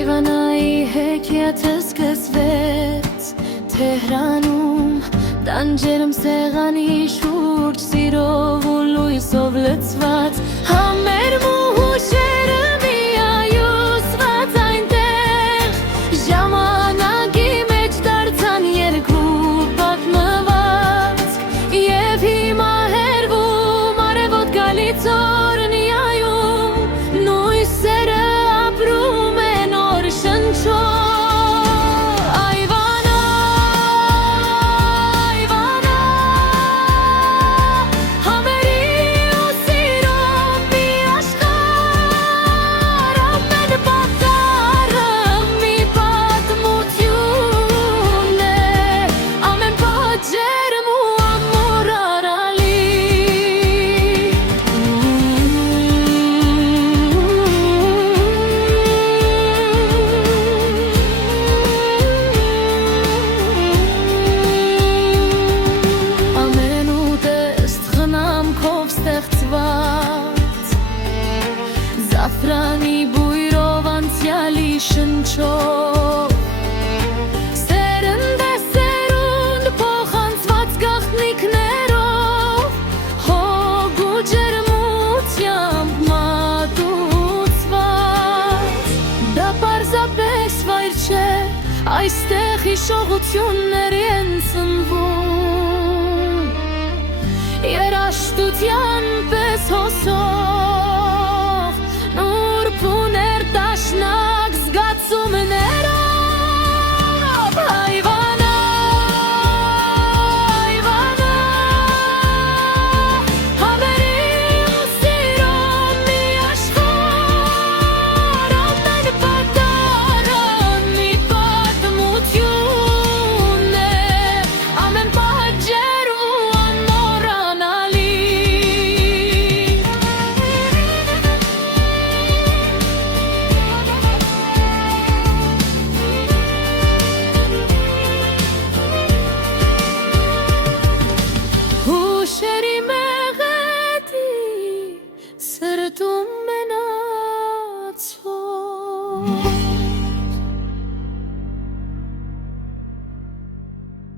Այվանայի հեքիաթը սկսվեց Թեհրանում Տանջերում սեղանի շուրջ Սիրով ու լույսով լցված Համերմ ու հուշերը միայուսված այնտեղ Ժամանակի մեջ դարձան երկու պատմված Եվ հիմա հերվում արևոտ գալից օրն իայում Նույն սերը ապրում է նոր շնչով Զաֆրանի բույրով անցյալի շնչով Սերնդե սերունդ փոխանցված գաղտնիքներով Հոգ ու ջերմությամբ մատուցված Դա պարզապես վայր չէ, այստեղ հիշողություններ են սնվում Երաշտության պես հոսող